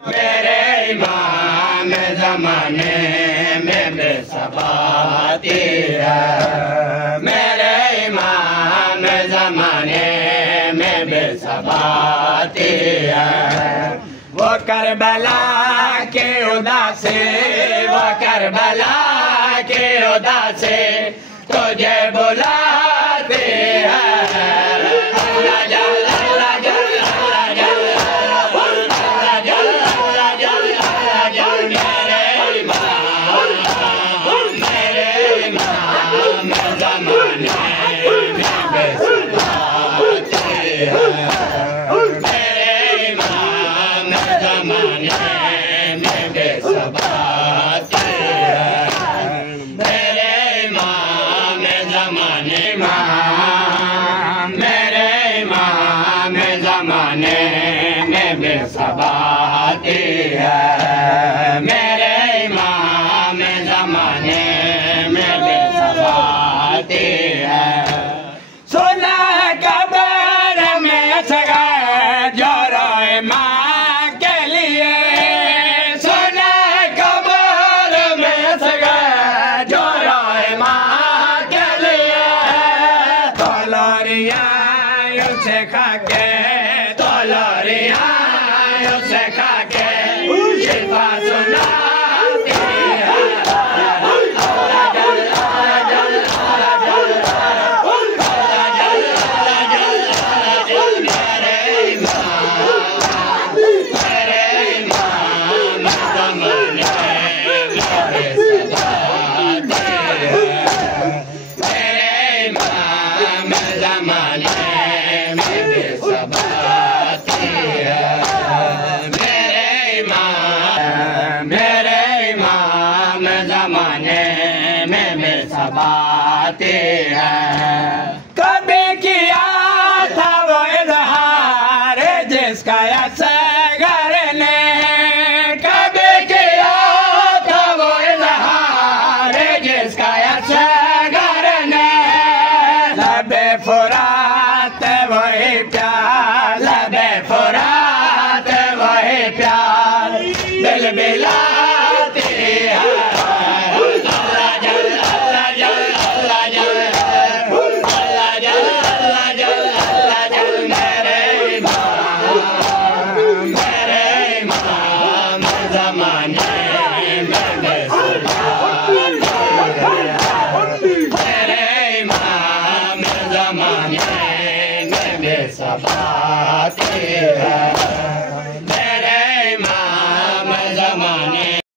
मेरे इमाम ज़माने में बेसबाती है, मेरे इमाम ज़माने में बेसबाती है। वो करबला के उदासे, वो करबला के उदासे तुझे बुलाते हैं। सबाती है, मेरे इमाम ज़माने में बेसबाती है। सुना कब्र में सगा जो रोए माँ के लिए, सुना कब्र में सगा जो रोए माँ के लिए। तोलरिया उसे खाके, तोलरिया उसे खाके शिफा सुनाती है। बातें हैं कभी किया था वो इज़हार जिसका असगर ने, कभी किया था वो इज़हार जिसका असगर ने। लबे फुरात वही प्यार, लबे फुरात वही प्यार दिल बिलाती है। सबाती है, मेरे इमाम ज़माने